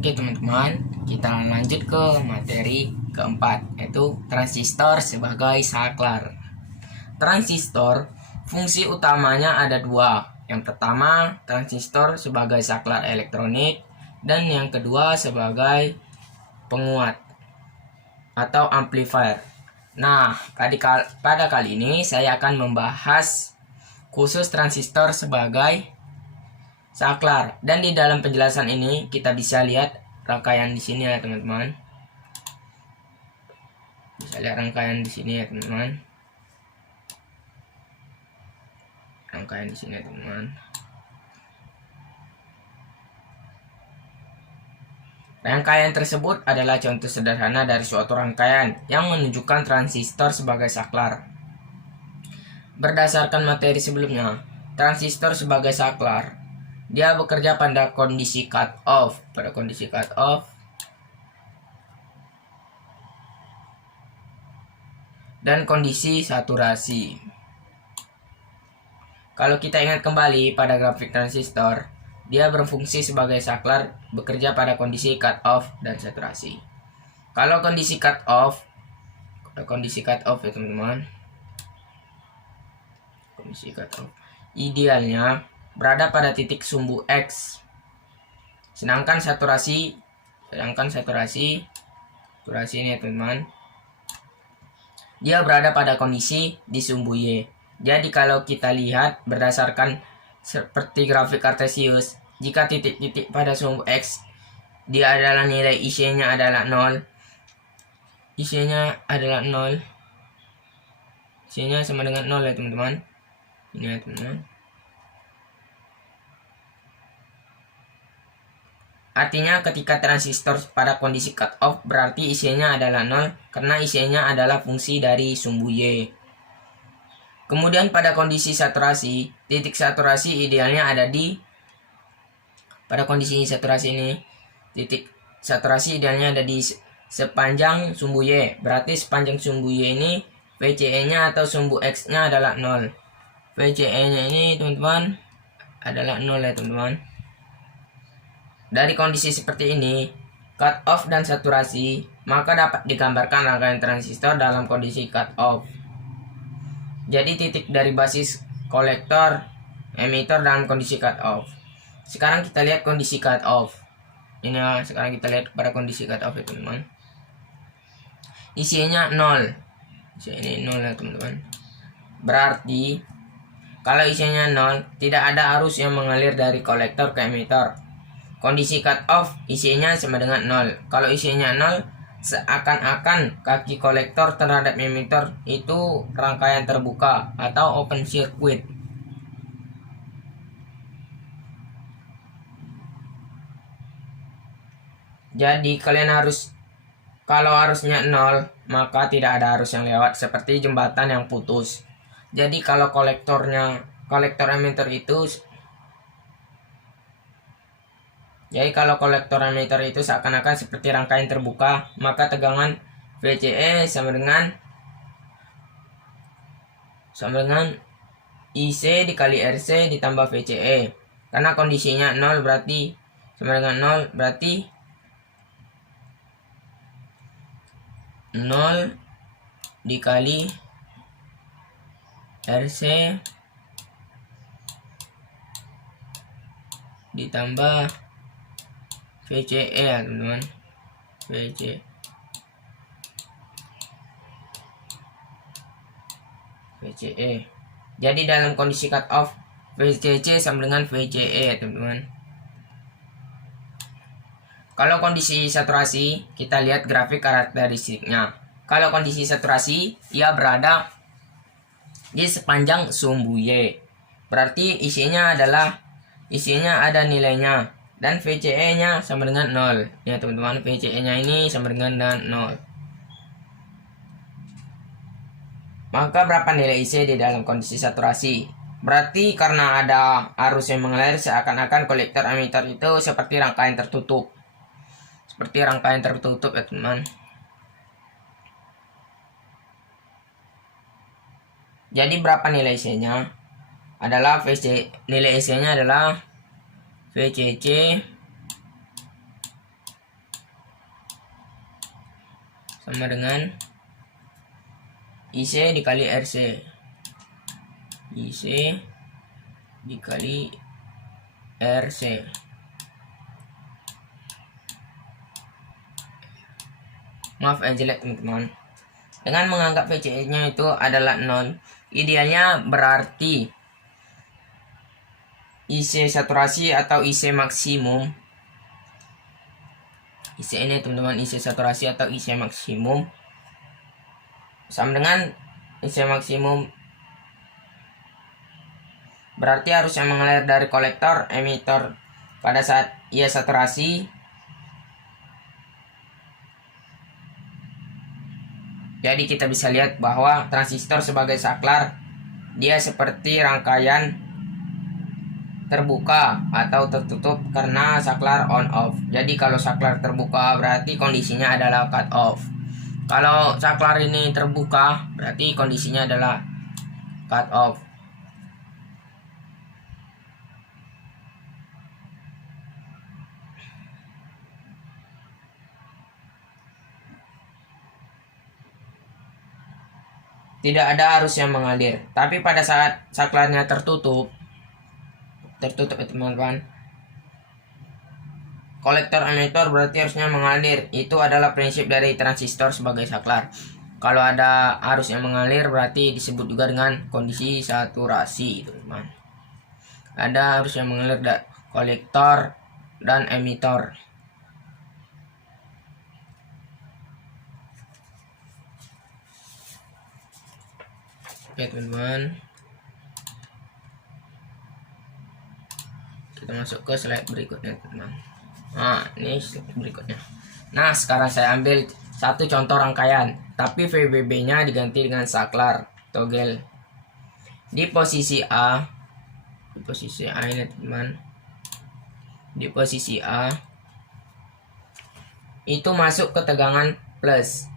Oke teman-teman, kita lanjut ke materi keempat, yaitu transistor sebagai saklar. Transistor, fungsi utamanya ada dua. Yang pertama, transistor sebagai saklar elektronik, dan yang kedua sebagai penguat atau amplifier. Nah, pada kali ini saya akan membahas khusus transistor sebagai saklar, dan di dalam penjelasan ini kita bisa lihat rangkaian di sini ya teman-teman. Bisa lihat rangkaian di sini ya teman-teman. Rangkaian di sini ya teman-teman. Rangkaian tersebut adalah contoh sederhana dari suatu rangkaian yang menunjukkan transistor sebagai saklar. Berdasarkan materi sebelumnya, transistor sebagai saklar, dia bekerja pada kondisi cut off. Pada kondisi cut off dan kondisi saturasi. Kalau kita ingat kembali pada grafik transistor, dia berfungsi sebagai saklar, bekerja pada kondisi cut off dan saturasi. Kalau kondisi cut off ya teman-teman, kondisi cut off idealnya berada pada titik sumbu X. Sedangkan saturasi ini ya teman-teman, dia berada pada kondisi di sumbu Y. Jadi kalau kita lihat berdasarkan seperti grafik kartesius, jika titik-titik pada sumbu X dia adalah nilai IC-nya adalah 0. IC-nya adalah 0. IC-nya sama dengan 0 ya teman-teman. Ini ya teman-teman. Artinya ketika transistor pada kondisi cut off berarti IC-nya adalah 0 karena IC-nya adalah fungsi dari sumbu Y. Kemudian pada kondisi saturasi, titik saturasi idealnya ada di pada kondisi saturasi ini. Titik saturasi idealnya ada di sepanjang sumbu Y. Berarti sepanjang sumbu Y ini VCE-nya atau sumbu X-nya adalah 0. VCE-nya ini teman-teman adalah 0 ya teman-teman. Dari kondisi seperti ini, cut off dan saturasi, maka dapat digambarkan rangkaian transistor dalam kondisi cut off. Jadi titik dari basis kolektor, emitter dalam kondisi cut off. Sekarang kita lihat kondisi cut off. Ini ya, sekarang kita lihat pada kondisi cut off ya teman-teman. Isinya 0. Ini 0 ya teman-teman. Berarti kalau isinya 0, tidak ada arus yang mengalir dari kolektor ke emitter. Kondisi cut off isinya sama dengan 0. Kalau isinya 0, seakan-akan kaki kolektor terhadap emitter itu rangkaian terbuka atau open circuit. Jadi kalian kalau arusnya 0, maka tidak ada arus yang lewat seperti jembatan yang putus. Jadi kalau kolektor emitter itu seakan-akan seperti rangkaian terbuka, maka tegangan VCE sama dengan IC dikali RC ditambah VCE. Karena kondisinya 0 berarti sama dengan 0, berarti 0 dikali RC ditambah VCE ya teman-teman. VCE. Jadi dalam kondisi cut off, VCC sama dengan VCE ya teman-teman. Kalau kondisi saturasi, kita lihat grafik karakteristiknya. Kalau kondisi saturasi, ia berada di sepanjang sumbu Y. Berarti isinya ada nilainya. Dan VCE-nya sama dengan 0. Ya teman-teman, VCE-nya ini sama dengan 0. Maka berapa nilai IC di dalam kondisi saturasi? Berarti karena ada arus yang mengalir, seakan-akan kolektor emitter itu seperti rangkaian tertutup. Ya teman-teman. Jadi berapa nilai IC-nya? Nilai IC-nya adalah VCC sama dengan IC dikali RC. IC dikali RC. Maaf jelek teman-teman. Dengan menganggap VCE-nya itu adalah 0, idealnya berarti IC saturasi atau IC maksimum. IC ini teman-teman, IC saturasi atau IC maksimum sama dengan IC maksimum berarti harusnya mengalir dari kolektor emitor pada saat ia saturasi. Jadi kita bisa lihat bahwa transistor sebagai saklar dia seperti rangkaian terbuka atau tertutup karena saklar on off. Jadi kalau saklar terbuka berarti kondisinya adalah cut off. Kalau saklar ini terbuka berarti kondisinya adalah cut off. Tidak ada arus yang mengalir. Tapi pada saat saklarnya tertutup ya teman-teman, kolektor emitor berarti harusnya mengalir. Itu adalah prinsip dari transistor sebagai saklar. Kalau ada arus yang mengalir berarti disebut juga dengan kondisi saturasi, teman-teman. Ada arus yang mengalir dari kolektor dan emitor. Oke teman-teman, kita masuk ke slide berikutnya teman-teman. Nah ini slide berikutnya. Nah sekarang saya ambil satu contoh rangkaian, tapi VBB nya diganti dengan saklar togel. Di posisi A ini teman-teman, di posisi A itu masuk ke tegangan plus,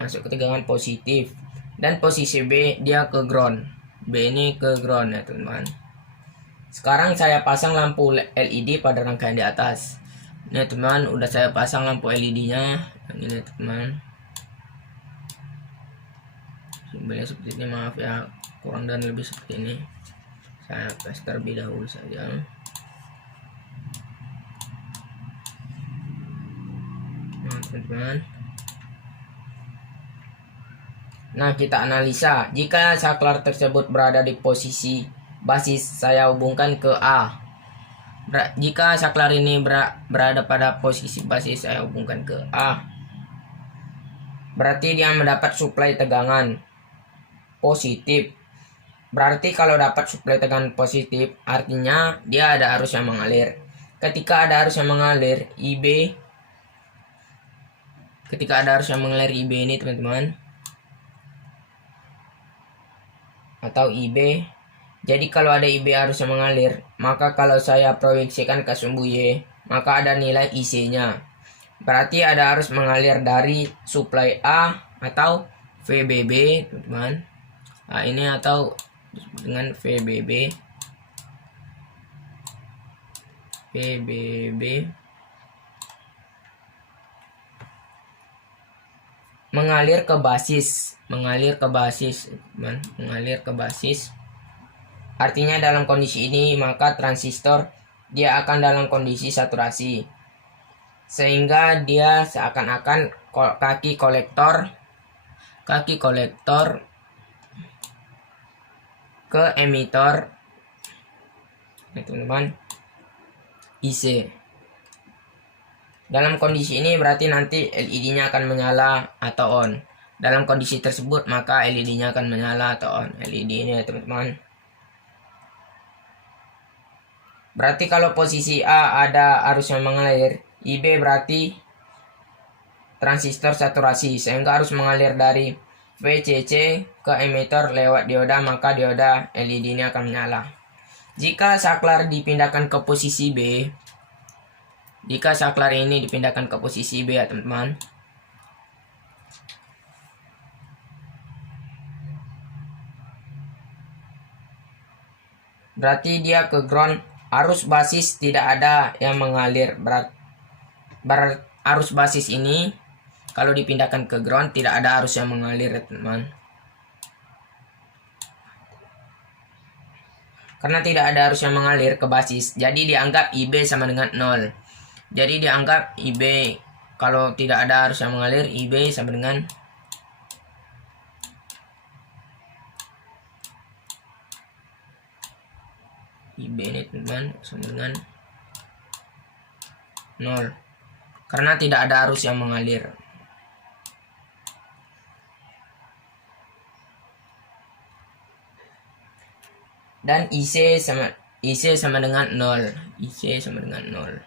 masuk ke tegangan positif. Dan posisi B dia ke ground. B ini ke ground ya teman-teman. Sekarang saya pasang lampu LED pada rangkaian di atas. Ini teman, udah saya pasang lampu LED-nya. Yang ini teman. Simbolnya seperti ini, maaf ya, kurang dan lebih seperti ini. Saya tes terlebih dahulu saja. Nah teman-teman. Nah, kita analisa. Jika saklar tersebut berada di posisi basis, saya hubungkan ke A. Jika saklar ini berada pada posisi basis, saya hubungkan ke A. Berarti dia mendapat suplai tegangan positif. Berarti kalau dapat suplai tegangan positif, artinya dia ada arus yang mengalir. Ketika ada arus yang mengalir, IB. Ketika ada arus yang mengalir IB ini, teman-teman, atau IB. Jadi kalau ada IB arus yang mengalir, maka kalau saya proyeksikan ke sumbu Y, maka ada nilai IC-nya. Berarti ada arus mengalir dari suplai A atau VBB, teman-teman. Nah, ini atau dengan VBB. Mengalir ke basis, mengalir ke basis. Artinya dalam kondisi ini maka transistor dia akan dalam kondisi saturasi, sehingga dia seakan-akan kaki kolektor ke emitor, teman-teman, IC. Dalam kondisi ini berarti nanti LED-nya akan menyala atau on. Dalam kondisi tersebut maka LED-nya akan menyala atau on. LED ini ya teman-teman. Berarti kalau posisi A ada arus yang mengalir, IB berarti transistor saturasi, sehingga arus mengalir dari VCC ke emitor lewat dioda, maka dioda LED ini akan menyala. Jika saklar dipindahkan ke posisi B, jika saklar ini dipindahkan ke posisi B ya teman-teman, berarti dia ke ground. Arus basis tidak ada yang mengalir. Arus basis ini kalau dipindahkan ke ground tidak ada arus yang mengalir ya teman-teman. Karena tidak ada arus yang mengalir ke basis, jadi dianggap IB sama dengan 0. Jadi dianggap IB, kalau tidak ada arus yang mengalir, IB sama dengan IB ini teman sama dengan 0. Karena tidak ada arus yang mengalir. Dan IC sama dengan 0. IC sama dengan 0.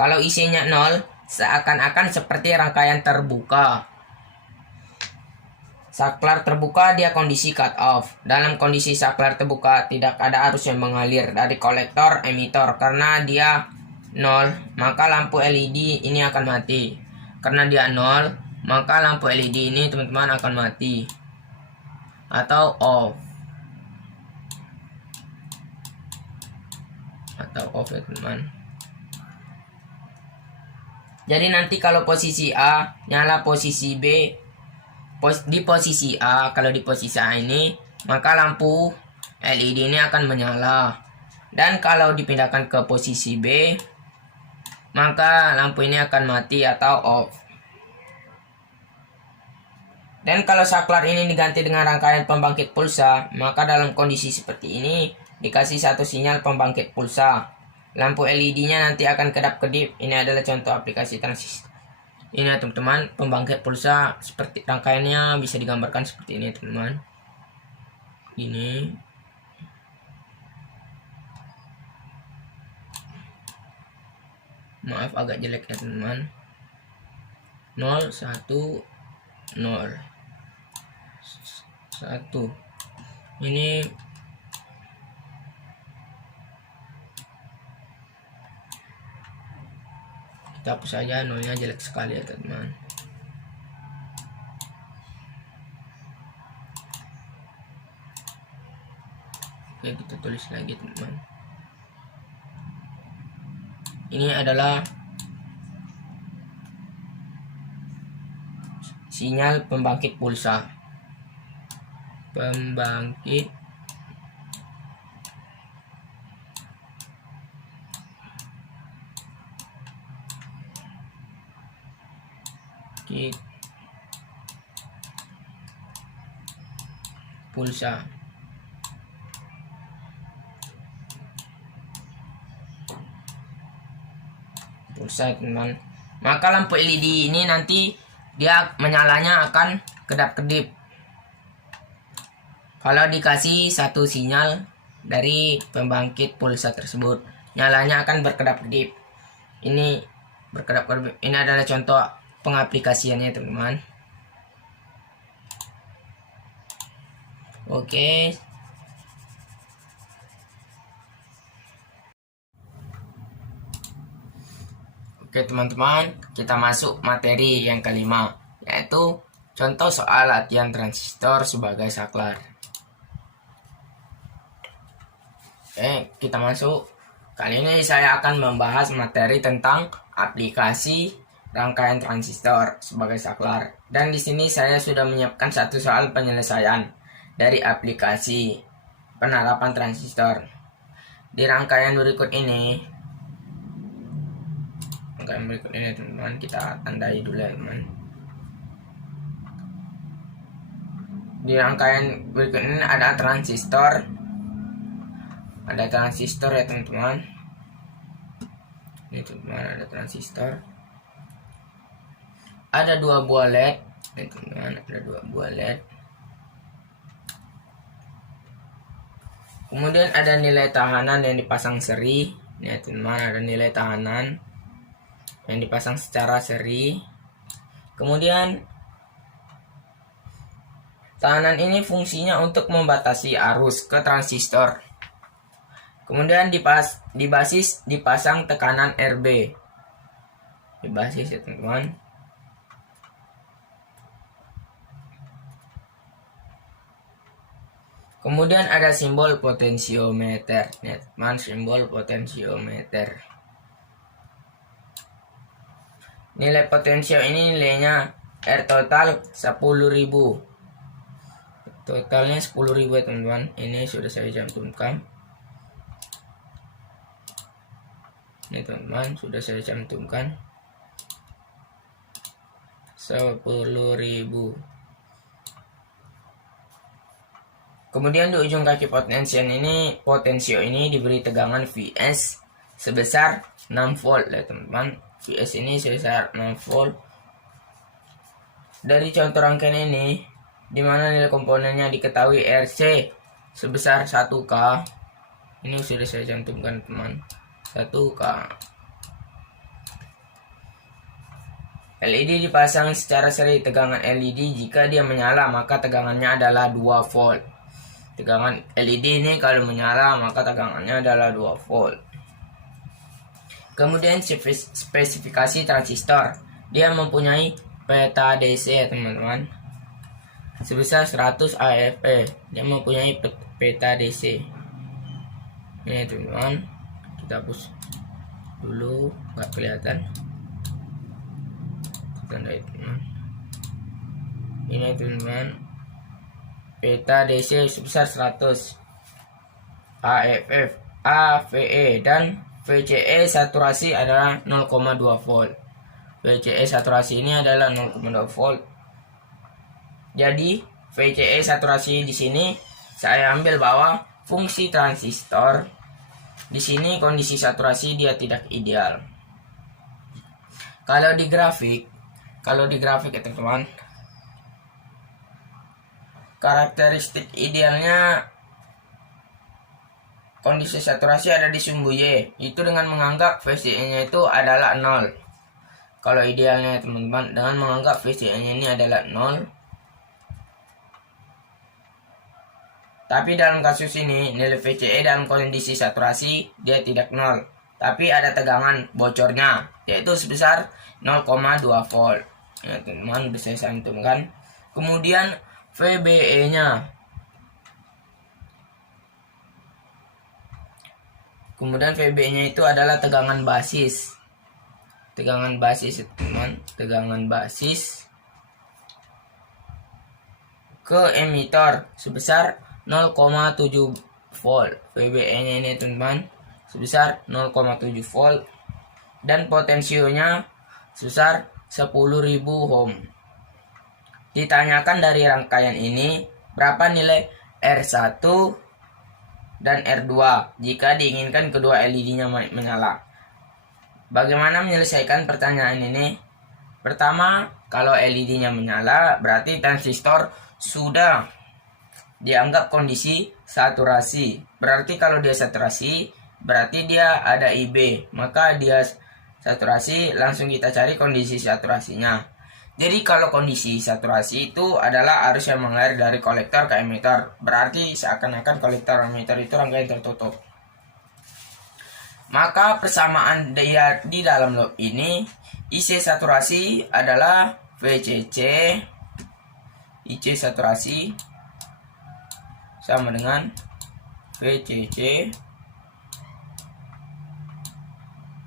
Kalau IC-nya 0, seakan-akan seperti rangkaian terbuka. Saklar terbuka dia kondisi cut off. Dalam kondisi saklar terbuka tidak ada arus yang mengalir dari kolektor emitor. Karena dia 0, maka lampu LED ini akan mati. Karena dia 0, maka lampu LED ini teman-teman akan mati atau off. Ya teman. Jadi nanti kalau posisi A nyala, posisi B di posisi A, kalau di posisi A ini maka lampu LED ini akan menyala. Dan kalau dipindahkan ke posisi B maka lampu ini akan mati atau off. Dan kalau saklar ini diganti dengan rangkaian pembangkit pulsa, maka dalam kondisi seperti ini dikasih satu sinyal pembangkit pulsa. Lampu LED-nya nanti akan kedap-kedip. Ini adalah contoh aplikasi transistor. Ini ya teman-teman, pembangkit pulsa seperti rangkaiannya bisa digambarkan seperti ini teman-teman. Ini. Maaf agak jelek ya teman-teman. 0 1 0 1. Ini kita hapus saja, nolnya jelek sekali ya teman. Oke, kita tulis lagi teman. Ini adalah sinyal pembangkit pulsa. Pembangkit pulsa. Teman. Maka lampu LED ini nanti dia menyalanya akan kedap-kedip kalau dikasih satu sinyal dari pembangkit pulsa tersebut. Nyalanya akan berkedap-kedip. Ini berkedap-kedip. Ini adalah contoh pengaplikasiannya teman-teman. Oke. Oke teman-teman, kita masuk materi yang kelima, yaitu contoh soal latihan transistor sebagai saklar. Oke, kita masuk. Kali ini saya akan membahas materi tentang aplikasi rangkaian transistor sebagai saklar. Dan di sini saya sudah menyiapkan satu soal penyelesaian dari aplikasi penerapan transistor. Di rangkaian berikut ini teman-teman, kita tandai dulu ya teman. Di rangkaian berikut ini ada transistor. Ada transistor ya teman-teman. Ini teman-teman, ada transistor. Ada 2 buah LED. Ini teman-teman, ada 2 buah LED. Kemudian ada nilai tahanan yang dipasang seri. Ini teman-teman, ada nilai tahanan yang dipasang secara seri. Kemudian tahanan ini fungsinya untuk membatasi arus ke transistor. Kemudian di basis dipasang tekanan RB. Di basis ya teman-teman. Kemudian ada simbol potensiometer. Nih, teman, simbol potensiometer. Nilai potensio ini nilainya R total 10.000. Totalnya 10.000 ya teman-teman. Ini sudah saya cantumkan. Ini teman-teman, sudah saya cantumkan 10.000. Kemudian di ujung kaki potensio ini diberi tegangan Vs sebesar 6 volt ya teman-teman. Vs ini sebesar 6 volt. Dari contoh rangkaian ini, di mana nilai komponennya diketahui RC sebesar 1K. Ini sudah saya cantumkan teman, 1K. LED dipasang secara seri. Tegangan LED jika dia menyala maka tegangannya adalah 2 volt. Tegangan LED ini kalau menyala maka tegangannya adalah 2 volt. Kemudian spesifikasi transistor. Dia mempunyai peta DC ya teman-teman, sebesar 100 AFE. Dia mempunyai peta DC. Ini teman-teman, kita hapus dulu, nggak kelihatan tanda itu teman. Ini teman-teman, peta DC sebesar 100 AVE dan VCE saturasi adalah 0,2 volt. VCE saturasi ini adalah 0,2 volt. Jadi VCE saturasi di sini saya ambil bahwa fungsi transistor di sini kondisi saturasi dia tidak ideal. Kalau di grafik ya teman-teman, karakteristik idealnya kondisi saturasi ada di sumbu Y, itu dengan menganggap VCE-nya itu adalah 0. Kalau idealnya teman-teman dengan menganggap VCE-nya ini adalah 0. Tapi dalam kasus ini nilai VCE dalam kondisi saturasi dia tidak 0, tapi ada tegangan bocornya yaitu sebesar 0,2 volt. Ya teman-teman, bisa saya cantumkan. Kemudian VBE-nya. Kemudian VB-nya itu adalah tegangan basis. Tegangan basis teman, tegangan basis ke emitor sebesar 0,7 volt. VBE-nya ini teman sebesar 0,7 volt dan potensionya sebesar 10.000 ohm. Ditanyakan dari rangkaian ini berapa nilai R1 dan R2 jika diinginkan kedua LED-nya menyala. Bagaimana menyelesaikan pertanyaan ini? Pertama, kalau LED-nya menyala berarti transistor sudah dianggap kondisi saturasi. Berarti kalau dia saturasi berarti dia ada IB, maka dia saturasi, langsung kita cari kondisi saturasinya. Jadi kalau kondisi saturasi itu adalah arus yang mengalir dari kolektor ke emitor. Berarti seakan-akan kolektor emitor itu rangkaian tertutup. Maka persamaan dia di dalam loop ini, IC saturasi adalah VCC. IC saturasi sama dengan VCC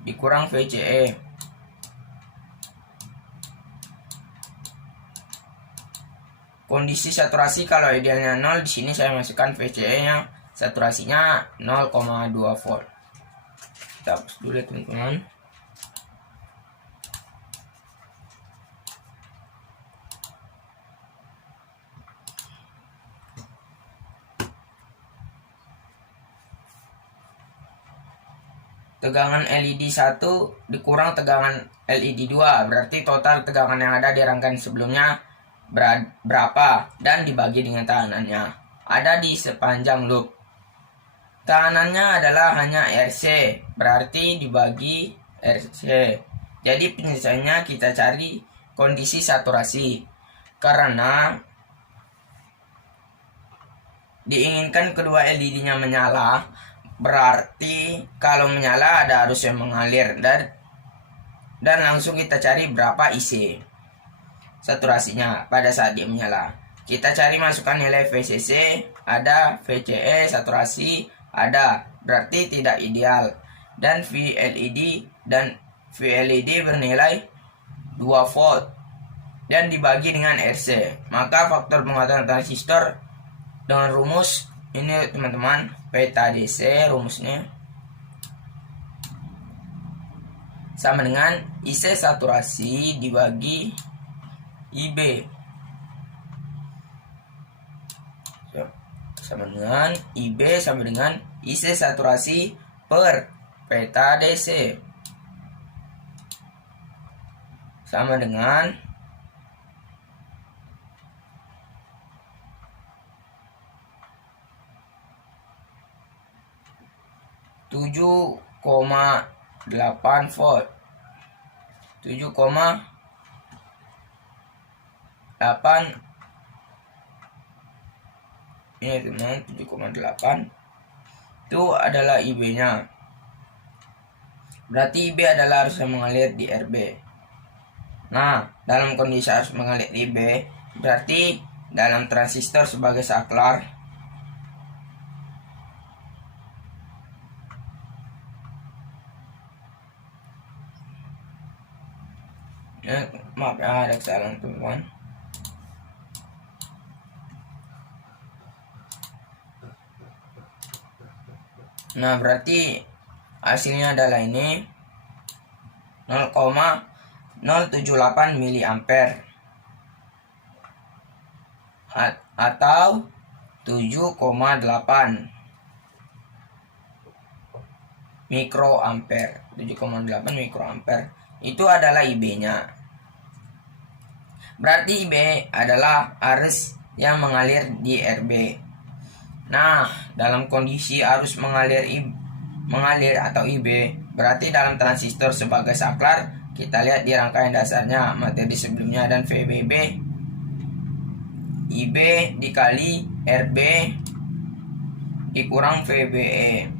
dikurang VCE. Kondisi saturasi kalau idealnya 0, di sini saya masukkan VCE-nya, saturasinya 0,2 volt. Kita hapus dulu ya teman-teman. Tegangan LED 1 dikurang tegangan LED 2, berarti total tegangan yang ada di rangkaian sebelumnya berapa dan dibagi dengan teganannya ada di sepanjang loop. Teganannya adalah hanya RC, berarti dibagi RC. Jadi penyelesaiannya kita cari kondisi saturasi, karena diinginkan kedua LED-nya menyala, berarti kalau menyala ada arus yang mengalir dan langsung kita cari berapa IC saturasinya pada saat dia menyala. Kita cari masukkan nilai VCC, ada, VCE saturasi, ada, berarti tidak ideal. Dan VLED bernilai 2 volt dan dibagi dengan RC. Maka faktor penguatan transistor dengan rumus ini teman-teman, peta DC rumusnya sama dengan IC saturasi dibagi IB sama dengan IB sama dengan IC saturasi per peta DC sama dengan 7,8 volt. 7,8 ini teman, 7,8 itu adalah IB-nya. Berarti IB adalah harus mengalir di RB. Nah, dalam kondisi harus mengalir di IB, berarti dalam transistor sebagai saklar maaf ya, ada kesalahan teman-teman. Nah, berarti hasilnya adalah ini 0,078 miliampere atau 7,8 mikroampere. 7,8 mikroampere itu adalah IB-nya. Berarti IB adalah arus yang mengalir di RB. Nah, dalam kondisi arus mengalir atau IB, berarti dalam transistor sebagai saklar, kita lihat di rangkaian dasarnya materi sebelumnya, dan VBB IB dikali RB dikurang VBE.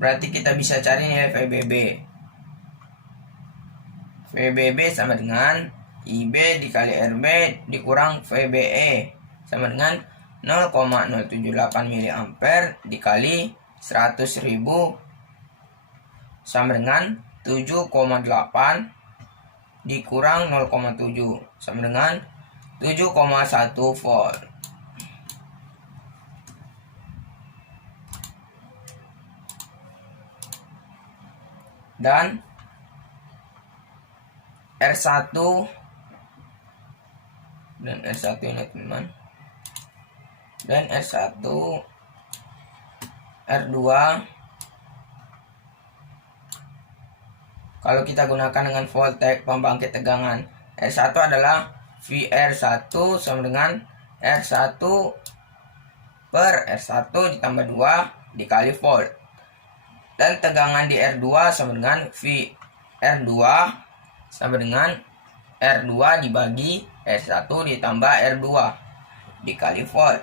Berarti kita bisa cari nilai VBB. VBB sama dengan IB dikali RB dikurang VBE sama dengan 0,078 miliampere dikali 100.000 sama dengan 7,8 dikurang 0,7 sama dengan 7,1 volt. Dan R1 dan R1 ini teman, dan R1 R2 kalau kita gunakan dengan voltage pembangkit tegangan, R1 adalah VR1 sama dengan R1 per R1 ditambah 2 dikali volt, dan tegangan di R2 sama dengan VR2 sama dengan R2 dibagi R1 ditambah R2 dikali volt.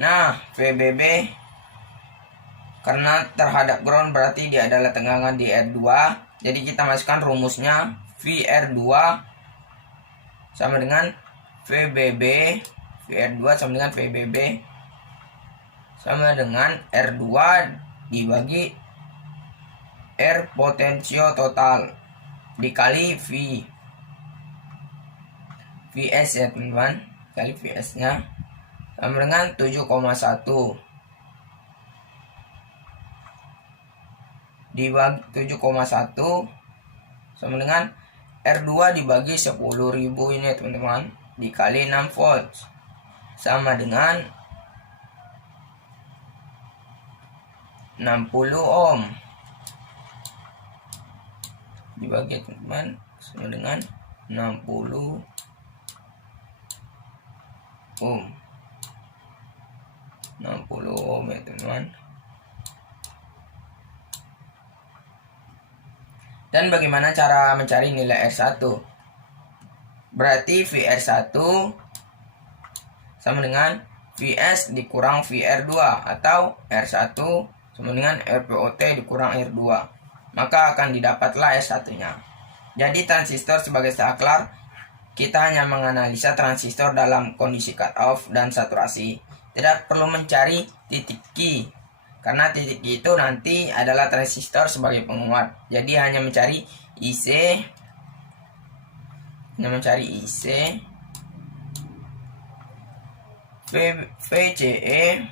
Nah, VBB karena terhadap ground berarti dia adalah tegangan di R2. Jadi kita masukkan rumusnya, VR2 sama dengan VBB, VR2 sama dengan VBB sama dengan R2 dibagi R potensio total dikali VS ya teman-teman, kali VS nya sama dengan 7,1 dibagi 7,1 sama dengan R2 dibagi 10.000 ini teman-teman dikali 6 volt sama dengan 60 ohm dibagi teman-teman sama dengan 60 ohm. 60 ohm ya teman-teman. Dan bagaimana cara mencari nilai R1? Berarti VR1 sama dengan VS dikurang VR2 atau R1 sama dengan RPOT dikurang R2. Maka akan didapatlah R1-nya. Jadi transistor sebagai saklar kita hanya menganalisa transistor dalam kondisi cutoff dan saturasi. Tidak perlu mencari titik key, karena titik key itu nanti adalah transistor sebagai penguat. Jadi hanya mencari IC, VCE,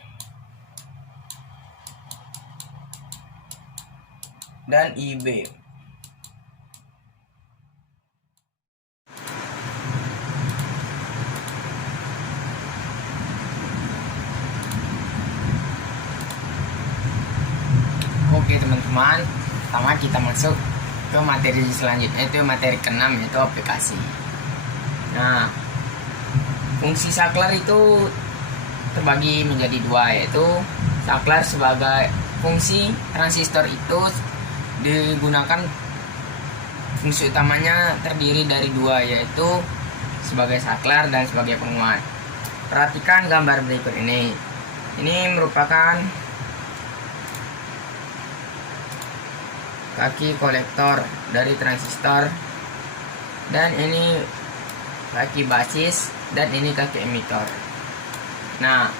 dan IB. Oke teman-teman, pertama kita masuk ke materi selanjutnya, itu materi ke-6, yaitu aplikasi. Nah, fungsi saklar itu terbagi menjadi dua, yaitu saklar sebagai fungsi transistor itu digunakan, fungsi utamanya terdiri dari dua, yaitu sebagai saklar dan sebagai penguat. Perhatikan gambar berikut ini. Ini merupakan kaki kolektor dari transistor, dan ini kaki basis, dan ini kaki emitor. Nah,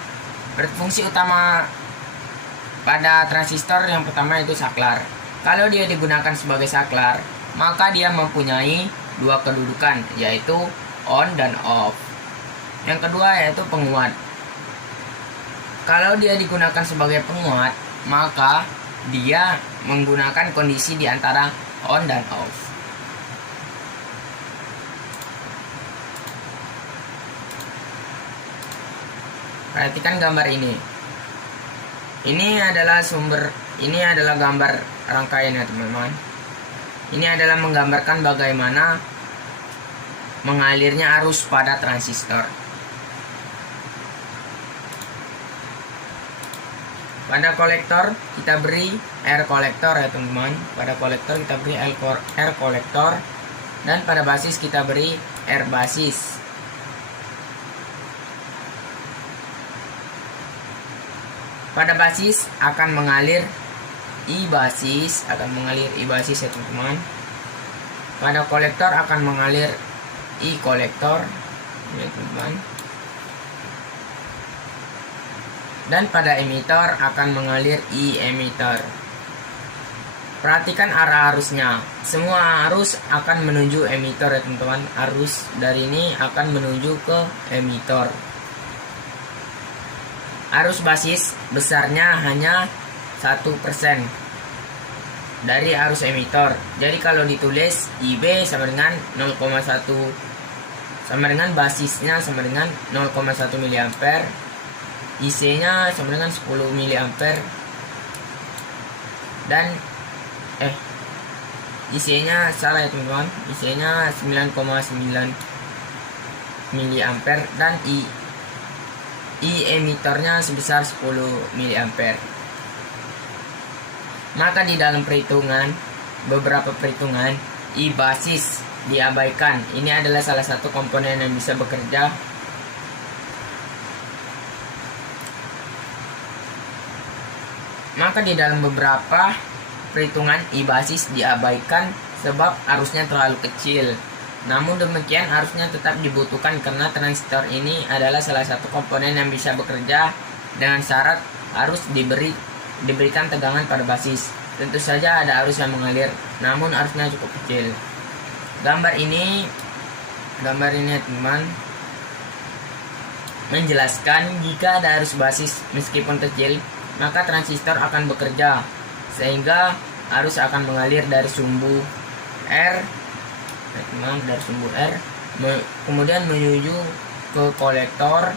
berfungsi utama pada transistor yang pertama itu saklar. Kalau dia digunakan sebagai saklar, maka dia mempunyai dua kedudukan, yaitu on dan off. Yang kedua yaitu penguat. Kalau dia digunakan sebagai penguat, maka dia menggunakan kondisi di antara on dan off. Perhatikan gambar ini. Ini adalah gambar rangkaian ya teman-teman. Ini adalah menggambarkan bagaimana mengalirnya arus pada transistor. Pada kolektor kita beri R kolektor ya teman-teman. Pada kolektor kita beri R kolektor, dan pada basis kita beri R basis. Pada basis akan mengalir I basis, ya teman-teman. Pada kolektor akan mengalir I kolektor ya teman-teman. Dan pada emitor akan mengalir I emitor. Perhatikan arah arusnya. Semua arus akan menuju emitor ya teman-teman. Arus dari ini akan menuju ke emitor. Arus basis besarnya hanya 1% dari arus emitor. Jadi kalau ditulis IB sama dengan 0,1, sama dengan basisnya sama dengan 0,1 mA, IC-nya sama dengan 10 mA, dan IC-nya salah ya teman-teman, IC-nya 9,9 mA, dan I emitornya sebesar 10 mA. Maka di dalam beberapa perhitungan, I basis diabaikan. Ini adalah salah satu komponen yang bisa bekerja. Maka di dalam beberapa perhitungan I basis diabaikan sebab arusnya terlalu kecil. Namun demikian arusnya tetap dibutuhkan karena transistor ini adalah salah satu komponen yang bisa bekerja dengan syarat harus diberikan tegangan pada basis. Tentu saja ada arus yang mengalir, namun arusnya cukup kecil. Gambar ini teman menjelaskan jika ada arus basis meskipun kecil, maka transistor akan bekerja sehingga arus akan mengalir dari sumbu R, kemudian menuju ke kolektor,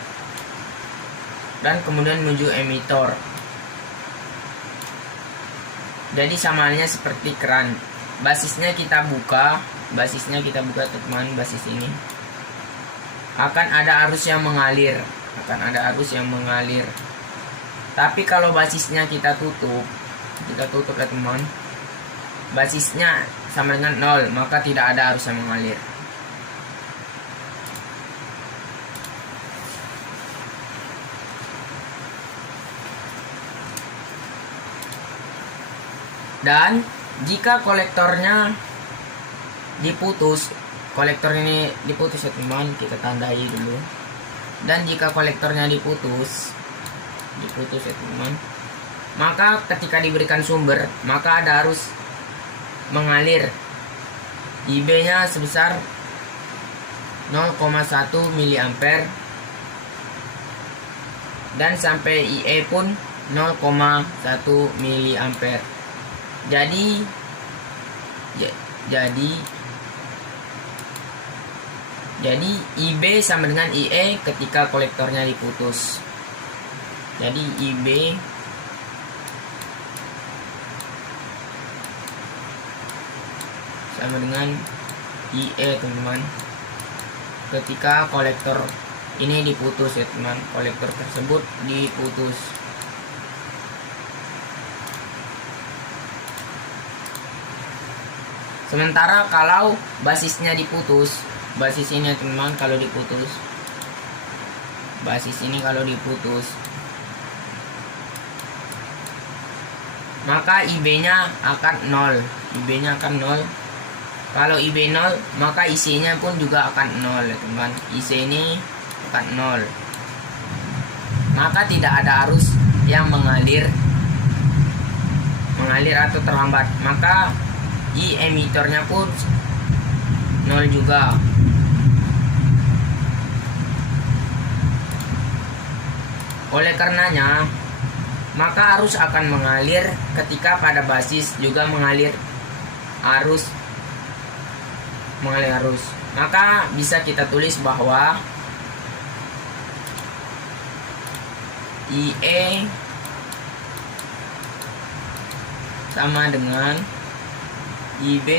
dan kemudian menuju emitor. Jadi sama halnya seperti keran. Basisnya kita buka teman-teman. Basis ini akan ada arus yang mengalir, Tapi kalau basisnya kita tutup ya teman, basisnya sama dengan 0, maka tidak ada arus yang mengalir. Dan jika kolektornya diputus, kolektor ini diputus ya teman, kita tandai dulu. Dan jika kolektornya diputus ya teman, maka ketika diberikan sumber maka ada arus mengalir. IB nya sebesar 0,1 mA dan sampai IE pun 0,1 mA. Jadi IB sama dengan IE ketika kolektornya diputus. Jadi IB sama dengan IE teman-teman ketika kolektor ini diputus ya teman, kolektor tersebut diputus. Sementara kalau basisnya diputus, basis ini ya teman, kalau diputus, basis ini kalau diputus, maka IB-nya akan 0. IB-nya akan 0. Kalau IB 0, maka IC-nya pun juga akan 0 ya teman. IC ini akan 0. Maka tidak ada arus yang mengalir atau terhambat. Maka I emitornya pun 0 juga. Oleh karenanya, maka arus akan mengalir ketika pada basis juga mengalir arus. Maka bisa kita tulis bahwa IE sama dengan IB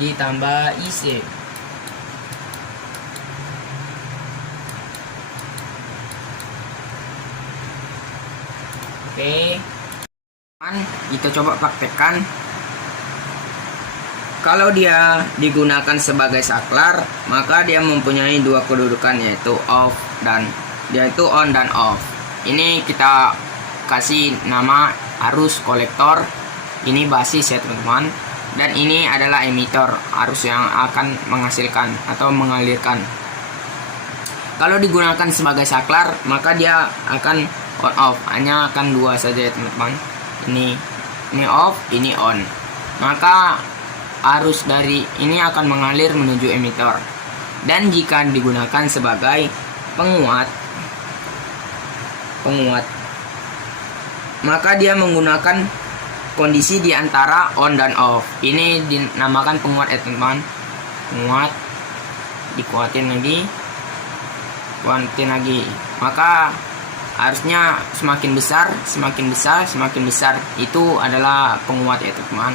ditambah IC. Oke, kita coba praktekkan. Kalau dia digunakan sebagai saklar, maka dia mempunyai dua kedudukan, yaitu on dan off. Ini kita kasih nama arus kolektor, ini basis ya teman-teman, dan ini adalah emitor, arus yang akan menghasilkan atau mengalirkan. Kalau digunakan sebagai saklar, maka dia akan on off, hanya akan dua saja ya teman-teman. Ini off, ini on. Maka arus dari ini akan mengalir menuju emitor. Dan jika digunakan sebagai penguat, maka dia menggunakan kondisi di antara on dan off. Ini dinamakan penguat ya teman-teman. Penguat, dikuatin lagi, maka arusnya semakin besar. Itu adalah penguat ya teman-teman.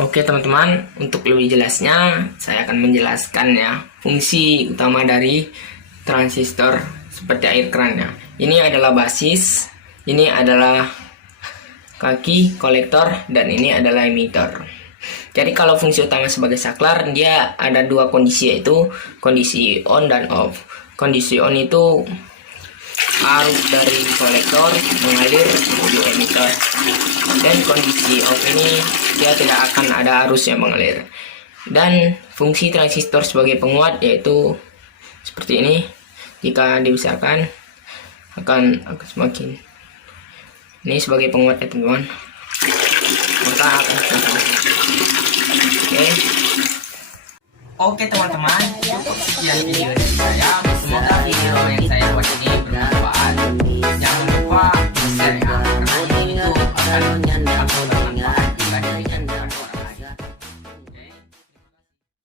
Oke teman-teman, untuk lebih jelasnya saya akan menjelaskan ya fungsi utama dari transistor seperti air kerannya. Ini adalah basis, ini adalah kaki kolektor, dan ini adalah emitor. Jadi kalau fungsi utama sebagai saklar, dia ada dua kondisi, yaitu kondisi on dan off. Kondisi on itu arus dari kolektor mengalir menuju emitor, dan kondisi off ini dia tidak akan ada arus yang mengalir. Dan fungsi transistor sebagai penguat yaitu seperti ini. Jika dibesarkan akan semakin, ini sebagai penguat ya teman-teman, maka akan Oke teman-teman, cukup sekian video dari saya. Semoga video yang saya buat ini bermanfaat. Jangan lupa share ya, karena ini akan